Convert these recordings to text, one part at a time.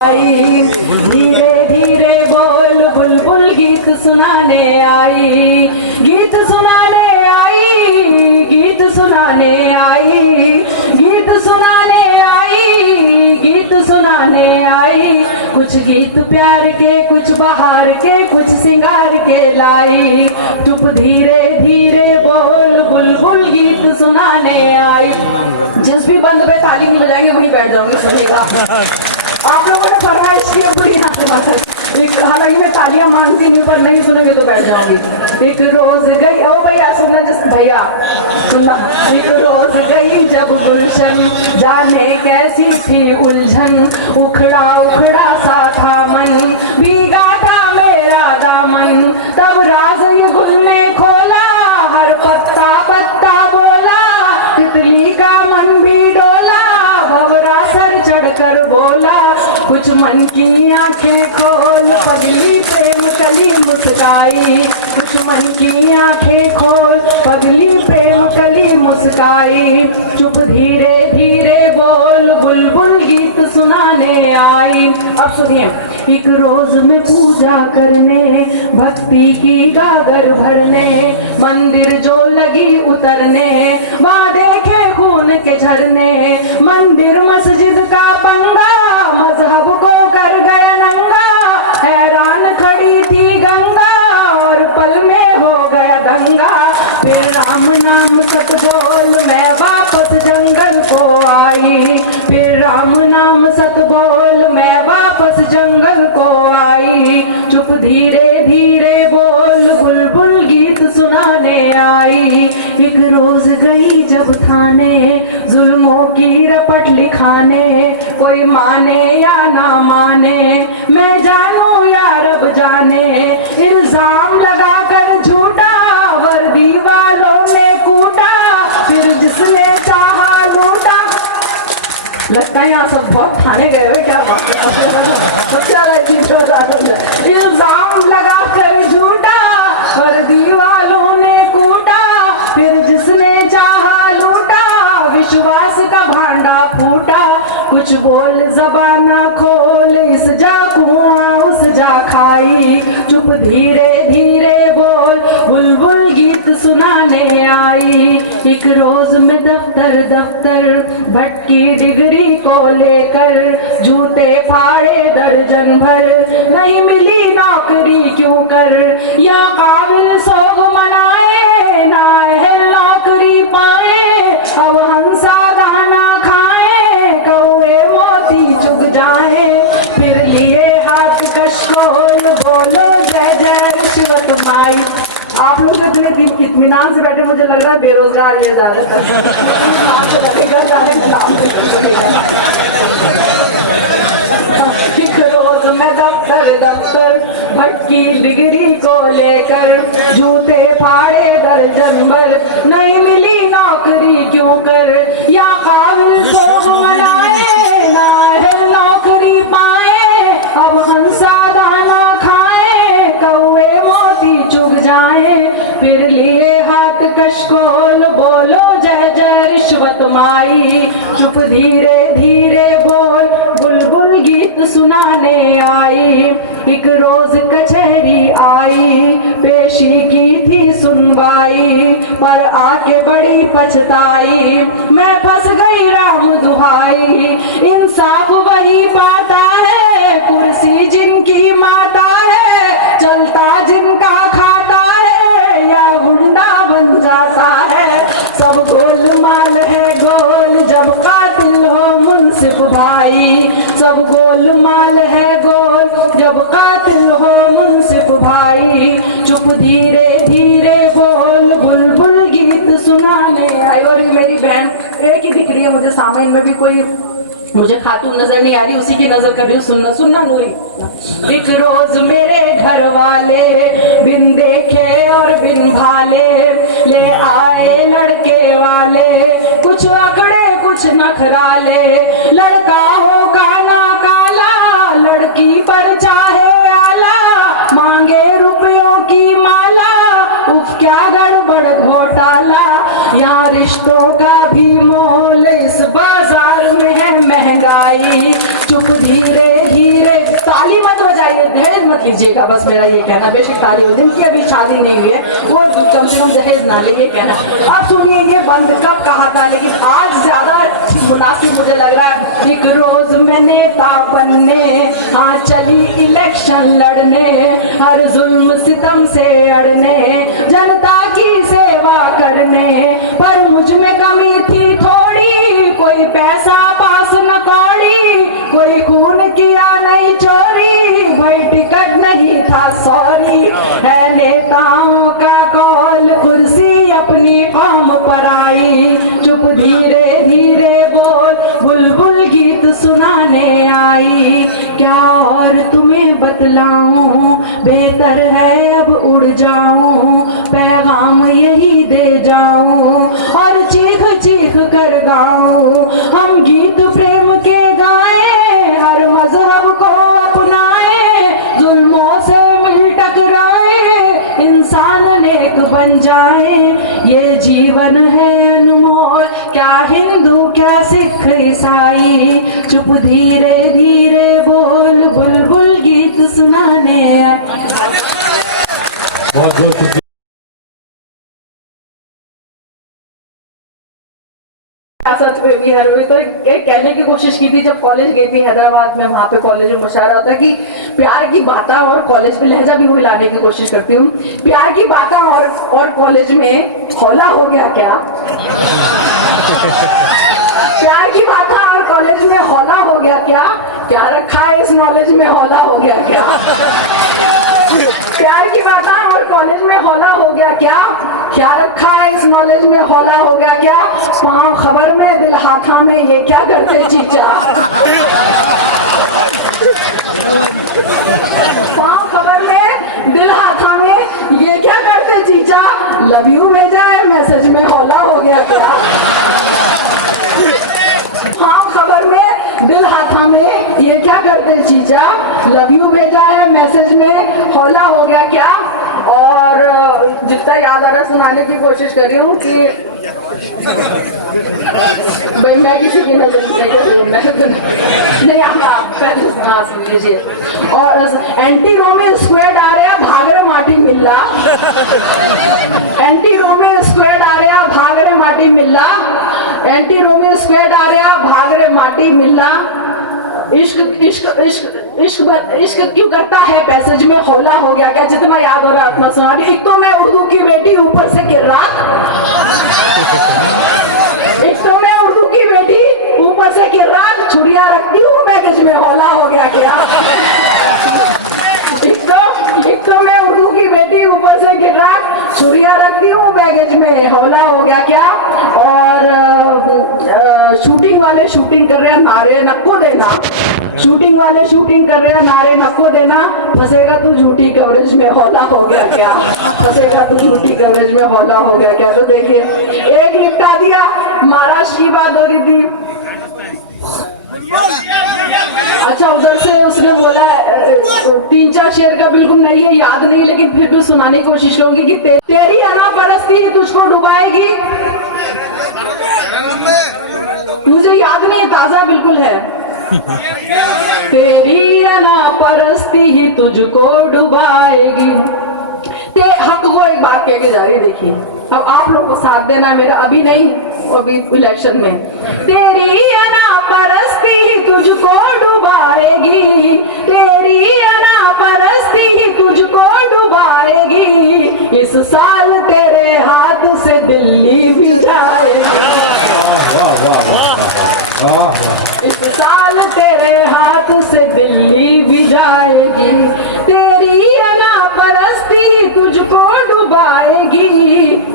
आई धीरे धीरे बोल बुलबुल गीत सुनाने आई, गीत सुनाने आई, गीत सुनाने आई, गीत सुनाने आई, गीत सुनाने आई। कुछ गीत प्यार के, कुछ बहार के, कुछ सिंगार के लाई। चुप धीरे धीरे बोल बुलबुल गीत सुनाने आई। जिस भी बंद पे ताली नहीं बजाएंगे वहीं बैठ जाऊंगी, सुनिएगा। आप लोगों ने फरमाइश की पूरी यहाँ से बात, हालांकि मैं तालियां मांगती हूँ पर नहीं सुनोगे तो बैठ जाऊंगी। एक रोज गई, ओ भैया सुनना, जिस भैया सुनना। एक रोज गई जब गुलशन, जाने कैसी थी उलझन, उखड़ा उखड़ा सा था मन, भीगा था मेरा दामन। तब राज ये गुल ने खोला, हर पत्ता पत्ता बोला, तितली का मन भी डोला, भंवरा सर चढ़कर बोला, कुछ मन की आंखें खोल, पगली प्रेम कली मुस्काई। कुछ मन की आंखें खोल, पगली प्रेम कली मुस्काई। चुप धीरे धीरे बोल बुलबुल गीत सुनाने आई। अब सुनिए। एक रोज में पूजा करने, भक्ति की गागर भरने, मंदिर जो लगी उतरने, वहाँ देखे खून के झरने, मंदिर मस्जिद का पंगा, मजहब को कर गया नंगा, हैरान खड़ी थी गंगा, और पल में हो गया दंगा। फिर राम नाम सत बोल मैं वापस जंगल को आई, फिर राम नाम सत बोल मैं वापस जंगल को आई। चुप धीरे धीरे बोल बुलबुल गीत सुनाने आई। एक रोज गई जब थाने, जुल्मों की रपट लिखाने, कोई माने या ना माने, मैं जानू या रब जाने, इल्जाम लगाकर झूठा वर्दी वालों ने कूटा, फिर जिसने चाहा लूटा। लगता है यहाँ सब बहुत थाने गए हुए, क्या बात है। सबसे ज्यादा इल्जाम लगाकर झूठा वर्दी वालों ने कूटा, फिर जिसने चाहा लूटा, विश्वास का भांडा फूटा। कुछ बोल जबान खोल, इस जा कुआं उस जा खाई। चुप धीरे धीरे बोल बुलबुल गीत सुनाने आई। एक रोज में दफ्तर दफ्तर भटकी डिग्री को लेकर, जूते फाड़े दर्जन भर, नहीं मिली नौकरी क्यों कर, या काबिल सोग मनाए ना अहल नौकरी पाए, अब हंसा दाना खाए, कौए मोती चुग जाए, फिर लिए हाथ कशकोल, बोलो जय जय रिश्वत माई। आप लोग इतने दिन इत्मीनान से बैठे, मुझे लग रहा है बेरोजगार ये ज्यादातर रोज मैं दफ्तर दफ्तर भटकी डिग्री को लेकर, जूते फाड़े दर्जन भर, नहीं मिली नौकरी क्यों कर, या काबिल सोग मनाए ना अहल नौकरी पाए, अब हंसा दाना खाए, कौए मोती चुग जाए, फिर लिए हाथ कशकोल, बोलो जय जय रिश्वत माई। चुप धीरे धीरे बोल बुलबुल गीत सुनाने आई। एक रोज कचहरी आई, पेशी की थी सुनवाई, पर आके बड़ी पछताई, मैं फंस गई राम दुहाई। इंसाफ वही पाता है, कुर्सी जिनकी माता है, चलता जिनका खाता है, या गुंडा बन जाता है। सब गोलमाल है गोल, जब कातिल हो मुंसिफ भाई, सब गोलमाल है गोल, जब कातिल हो मुंसिफ भाई। चुप धीरे धीरे बोल बुलबुल गीत सुनाने आई। और मेरी बहन एक ही दिख रही है मुझे, सामने में भी कोई मुझे खातून नजर नहीं आ रही, उसी की नजर कर रही हूँ। सुनना सुनना नूरी। एक रोज मेरे घर वाले बिन देखे और बिन भाले, ले आए लड़के वाले, कुछ अकड़े कुछ नखराले, लड़का हो काना काला, लड़की पर चाहे आला, मांगे रुपयों की माला, उफ क्या गड़बड़ घोटाला, यहाँ रिश्तों का भी मोल, इस बाजार में है महंगाई। चुप धीरे धीरे ताली मत बजाइए, दहेज मत लीजिएगा, बस मेरा ये कहना। बेशक ताली हो, जिनकी अभी शादी नहीं हुई है वो कम से कम दहेज ना ले, ये कहना। अब सुनिए, ये बंद कब कहा था, लेकिन आज ज्यादा मुनासिब मुझे लग रहा है। एक रोज मैं नेता बनने, हाँ चली इलेक्शन लड़ने, हर जुल्म सितम से अड़ने, जनता की सेवा करने, पर मुझ में कमी थी थोड़ी, कोई पैसा पास न कौड़ी, कोई खून किया नहीं चोरी, भाई टिकट नहीं था सॉरी, है नेताओं का कौल कुर्सी अपनी कौम पर आई, चुप धीरे धीरे बोल बुलबुल गीत सुनाने आई, क्या और तुम्हें बतलाऊं, बेहतर है अब उड़ जाऊं, पैगाम यही दे जाऊं, और चीख चीख कर गाऊं, हम गीत प्रेम के गाएं, हर मजहब को अपनाएं, जुल्मों से मिल टकराएं, इंसान नेक बन जाए, ये जीवन है अनमोल, क्या हिंदू क्या सिख ईसाई, चुप धीरे धीरे बोल बुलबुल गीत सुनाने। बहुत बहुत सच में भी हर तो एक कहने की कोशिश की थी जब कॉलेज गई थी हैदराबाद में, वहां पे कॉलेज में मुशायरा होता है कि प्यार की बातें, और कॉलेज में लहजा भी वही लाने की कोशिश करती हूँ, प्यार की बातें और कॉलेज में हौला हो गया क्या, प्यार की बातें और कॉलेज में हौला हो गया क्या, क्या रखा है इस नॉलेज में हौला हो गया क्या, प्यार की बातें और कॉलेज में हौला हो गया क्या, क्या रखा है इस नॉलेज में हौला हो गया क्या, पाँव खबर में दिल हाथा में, ये क्या करते चीचा, पाँव खबर में दिल हाथा में, ये क्या करते चीचा, लव यू भेजा है मैसेज में हौला हो गया क्या, पाँव खबर में दिल हाथा में, ये क्या करते चीचा, लव यू भेजा है मैसेज में हौला हो गया क्या। और जितना याद आ रहा सुनाने की कोशिश कर रही हूँ कि भाई मैं किसी की नजर नहीं, आप पहले सुन लीजिए। और एंटी रोमी स्क्वाड आ रहा भाग रहे माटी मिल्ला, एंटी रोमी स्क्वाड आ रहा भाग रहे माटी मिल्ला, एंटी रोमी स्क्वाड आ रहा भाग रहे माटी मिल्ला, इश्क इश्क इश्क इश्क इश्क क्यों करता है पैसेज में हौला हो गया क्या। जितना याद हो रहा है आत्मा सुना। एक तो मैं उर्दू की बेटी ऊपर से किर्रात, एक तो मैं उर्दू की बेटी ऊपर से किर्रात, छुरिया रखती हूँ मैगज में हौला हो गया क्या। एक तो मैं उर्दू की बेटी ऊपर से किर्रात, छुरिया रखती हूँ बैगेज में हौला हो गया क्या। और शूटिंग वाले शूटिंग कर रहे हैं नारे नको देना, शूटिंग वाले शूटिंग कर रहे हैं नारे नको देना, फंसेगा तू झूठी कवरेज में हौला हो गया क्या, फंसेगा तू झूठी कवरेज में हौला हो गया क्या। तो देखिए एक निपटा दिया, महाराष्ट्र की बात हो रही थी। अच्छा उधर से उसने बोला 3-4 शेर का बिल्कुल नहीं है, याद नहीं, लेकिन फिर भी सुनाने की कोशिश करूंगी कि तेरी अना परस्ती तुझको डुबाएगी। मुझे याद नहीं है, ताजा बिल्कुल है। तेरी अना परस्ती ही तुझको डुबाएगी। हक को एक बात कह के जा रही, देखिए अब आप लोग को साथ देना मेरा, अभी नहीं अभी इलेक्शन में। तेरी अना परस्ती ही तुझको डुबाएगी, तेरी अना परस्ती ही तुझको डुबाएगी, इस साल तेरे हाथ से दिल्ली भी जाएगी, इस साल तेरे हाथ से दिल्ली भी जाएगी, तेरी अना परस्ती ही तुझको डुबाएगी,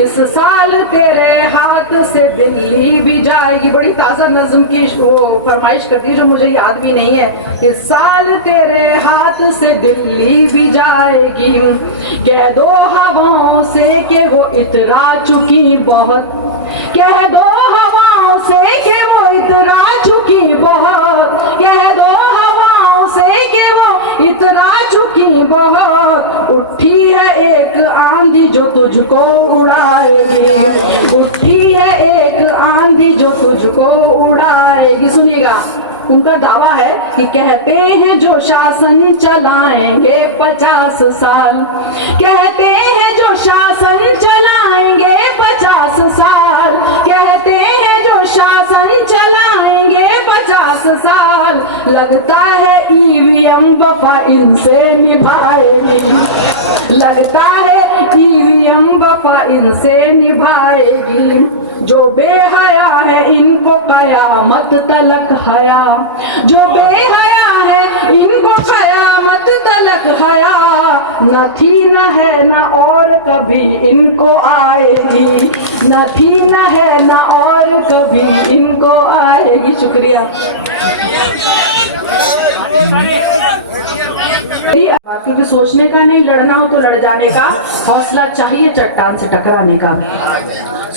इस साल तेरे हाथ से दिल्ली भी जाएगी। बड़ी ताजा नज्म की वो फरमाइश कर दी जो मुझे याद भी नहीं है। इस साल तेरे हाथ से दिल्ली भी जाएगी, कह दो हवाओं से कि वो इतरा चुकी बहुत, कह दो हवाओं से कि वो इतरा चुकी बहुत, कह दो हवाओं से कि वो इतरा चुकी बहुत, उठी है एक आंधी जो तुझको उड़ाएगी, उठी है एक आंधी जो तुझको उड़ाएगी। सुनिएगा उनका दावा है कि कहते हैं जो शासन चलाएंगे 50 साल, कहते हैं जो शासन चलाएंगे 50 साल, कहते हैं जो शासन चलाएंगे 50 साल, लगता है ईवीएम वफा इनसे निभाएगी, लगता है ईवीएम वफा इनसे निभाएगी। जो बेहया है इनको कयामत तलक हया, जो बेहया है इनको कयामत तलक हया, न थी न है न और कभी इनको आएगी, न थी न है न और कभी इनको आएगी। शुक्रिया। क्योंकि सोचने का नहीं, लड़ना हो तो लड़ जाने का हौसला चाहिए, चट्टान से टकराने का।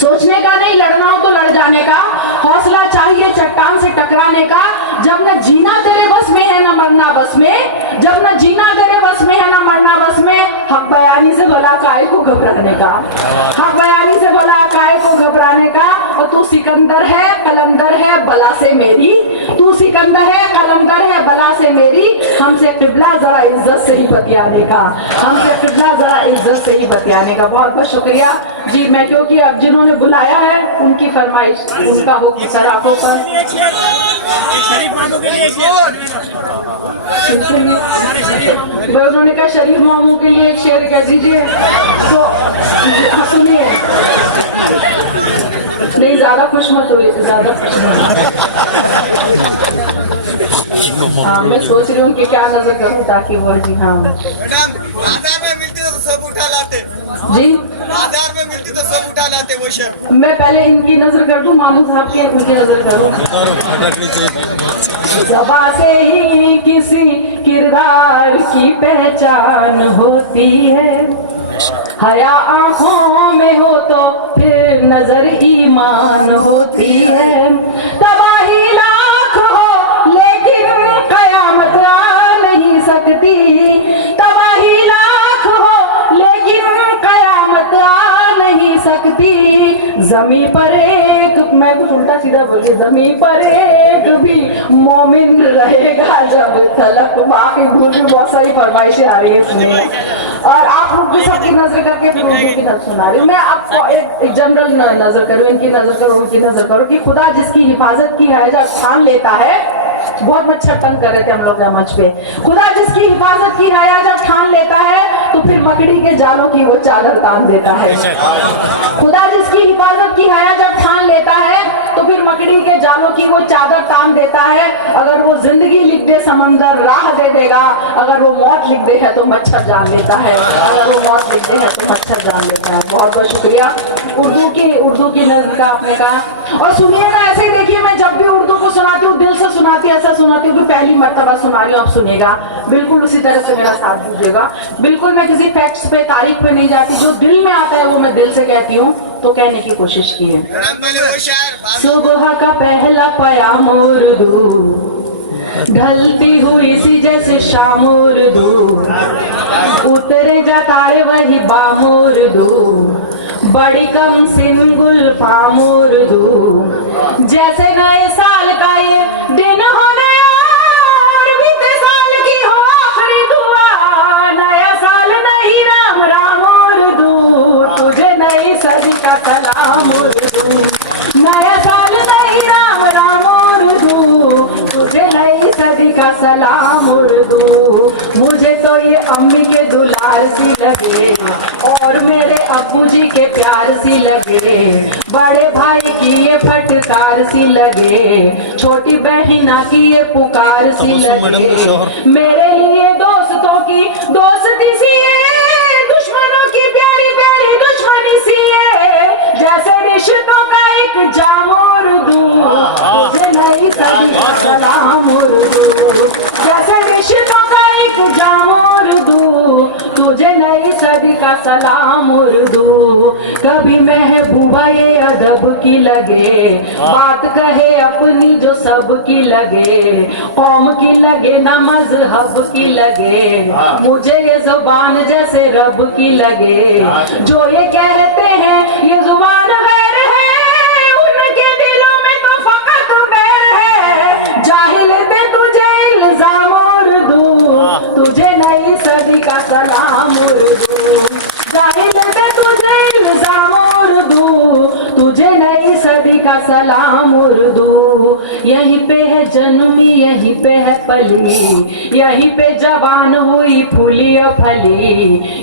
सोचने का नहीं, लड़ना हो तो लड़ जाने का हौसला चाहिए, चट्टान से टकराने का। जब न जीना तेरे बस में है न मरना बस में, जब न जीना तेरे बस में है न मरना बस में, हक बयानी से भला काहे को घबराने का, हक बयानी से भला काहे को घबराने का। और तू सिकंदर है कलंदर है बला से मेरी, तू सिकंदर है कलंदर है बला से मेरी, हमसे किबला जरा इज्जत से ही बतियाने का, हमसे किबला जरा इज्जत से ही बतियाने का। बहुत बहुत शुक्रिया जी। मैं क्योंकि अब जिन्होंने बुलाया है उनकी फरमाइश, उनका हुक्म सराखों पर। उन्होंने कहा शरीफ मामू के लिए एक शेर कह दीजिए, तो सुनिए। नहीं ज्यादा खुश मत हुई, ज्यादा खुश मत। हाँ मैं सोच रही हूँ कि क्या नजर करूँ ताकि वो जी। हाँ बाजार में मिलती तो सब उठा लाते जी, बाजार में मिलती तो सब उठा लाते वो शेर। मैं पहले इनकी नजर कर दूं, मामू साहब के, उनकी नजर करूं। जबा से ही किसी किरदार की पहचान होती है, हया आंखों में हो तो फिर नजर ईमान होती है। तबाही लाख हो लेकिन कयामत आ नहीं सकती, तबाही लाख हो लेकिन कयामत आ नहीं सकती। जमी पर एक, मैं कुछ उल्टा सीधा बोल गई, जमी पर एक भी मोमिन रहेगा जब तलक। बाकी भूल भी बहुत सारी फरमाइशें आ रही है, सुनिए। और आप लोग भी सबकी नजर करके फिर उर्दू की तरफ सुना रही हूँ। मैं आपको एक जनरल नजर करूँ, इनकी नजर करो, उनकी नजर करो कि खुदा जिसकी हिफाजत की है ठान लेता है। बहुत मच्छर तंग कर रहे थे हम लोग मंच पे। खुदा जिसकी हिफाजत की हया जब ठान लेता है तो फिर मकड़ी के जालों की वो चादर तान देता है। खुदा जिसकी हिफाजत की हया जब ठान लेता है तो फिर मकड़ी के जालों की वो चादर तान देता है। अगर वो जिंदगी लिख दे समंदर राह दे देगा, अगर वो मौत लिख दे है तो मच्छर जान लेता है, अगर वो मौत लिख दे है तो मच्छर जान लेता है। बहुत बहुत शुक्रिया। उर्दू की नजर का आपने कहा। और सुनिए ना, ऐसे ही देखिए, मैं जब भी उर्दू को सुनाती हूँ दिल से सुनाती, ऐसा सुनाती हूँ कि पहली मर्तबा सुना रही हूँ, आप सुनेगा बिल्कुल उसी तरह से मेरा साथ दीजिएगा। बिल्कुल मैं किसी फैक्ट्स पे तारीख पे नहीं जाती, जो दिल में आता है वो मैं दिल से कहती हूँ, तो कहने की कोशिश की है। सुबह का पहला पयाम उर्दू, ढलती हुई सी जैसे शाम उर्दू, उतरे जा तारे वही बाम उर्दू, बड़ी कम सिंगुल फाम उर्दू, जैसे नए साल का ये दिन हो नया और बीते साल की हो आखिरी दुआ, नया साल नहीं राम राम उर्दू, तुझे नई सदी का सलाम उर्दू, नया साल नहीं राम राम उर्दू, तुझे नई सदी का सलाम उर्दू। मुझे तो ये अम्मी के दुलार सी लगे और मेरे अब्बू जी के प्यार सी लगे, बड़े भाई की ये फटकार सी लगे, छोटी बहना की ये पुकार सी लगे, मेरे लिए दोस्तों की दोस्ती सी है, दुश्मनों की प्यारी प्यारी दुश्मनी सी है, जैसे रिश्तों का एक जाम उर्दू, तुझे नई सदी का सलाम उर्दू, जैसे रिश्तों का एक जाम उर्दू, तुझे नई सदी का सलाम उर्दू। कभी महबूबा ये अदब की लगे, बात कहे अपनी जो सब की लगे, कौम की लगे ना मजहब की लगे, मुझे ये जुबान जैसे रब की लगे, जो ये कहते हैं ये जुबान गैर है, उनके दिलों में तो फकत बैर है, जाहिल यहीं पे है पली, यहीं पे जवान हुई फूली और फली,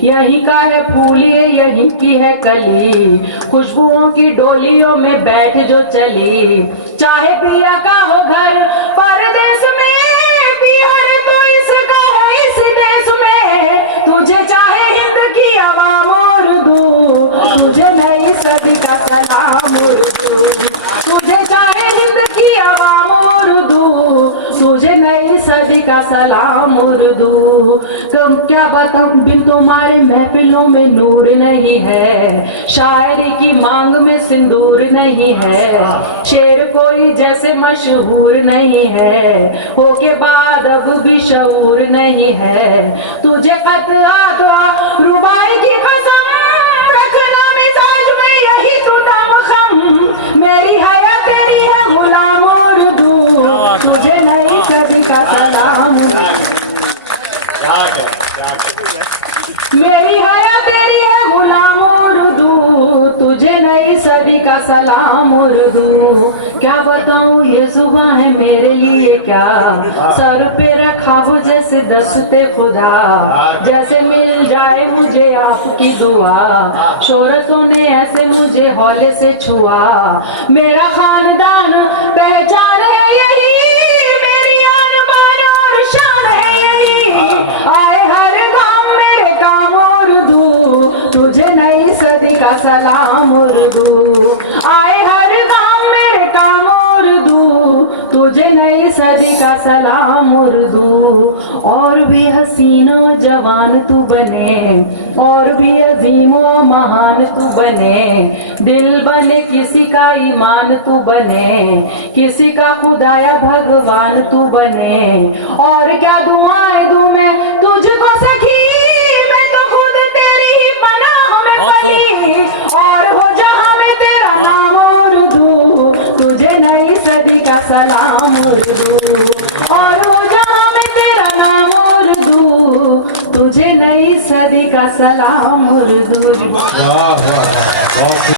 यहीं का है फूल ये यहीं की है कली, खुशबुओं की डोलियों में बैठ जो चली, चाहे पिया का हो घर परदेश में, प्यार तो इसका है इस देश में, तुझे चाहे हिंद की आवाम उर्दू, तुझे नई सदी का सलाम उर्दू, तुझे चाहे हिंद की आवाम उर्दू, तुझे नई सदी का सलाम उर्दू। कम क्या बताऊं बिन तुम्हारे महफिलों में नूर नहीं है, शायरी की मांग में सिंदूर नहीं है, शेर कोई जैसे मशहूर नहीं है, होके बाद अब भी शऊर नहीं है, तुझे खत आदवा रुबाई की कसम, रखना मिजाज में यही तो दमखम, मेरी हया तेरी है गुलाम उर्दू, तुझे नई सदी का सलाम, मेरी हया तेरी है गुलाम उर्दू, तुझे नई सदी का सलाम उर्दू। क्या बताऊं ये सुबह है मेरे लिए क्या, सर पे रखा हो जैसे दस्ते खुदा, जैसे मिल जाए मुझे आपकी दुआ, शोहरतों ने ऐसे मुझे हौले से छुआ, मेरा खानदान पहचान है यही, मेरी आन बान और शान है यही, आए हर गांव मेरे काम उर्दू, तुझे नई सदी का सलाम उर्दू, आए हर गांव मेरे काम उर्दू, तुझे नई सदी का सलाम उर्दू। और भी हसीन व जवान तू बने, और भी अजीम व महान तू बने, दिल बने किसी का ईमान तू बने, किसी का खुदाया भगवान तू बने, और क्या दुआएं दूं मैं तुझको सखी, मैं तो खुद तेरी ही पनाह में पली, और हो जहां में तेरा नाम उर्दू, तुझे नई सदी का सलाम उर्दू, और हो जहां में तेरा नाम उर्दू, तुझे नई सदी का सलाम उर्दू। वाह वाह वाह।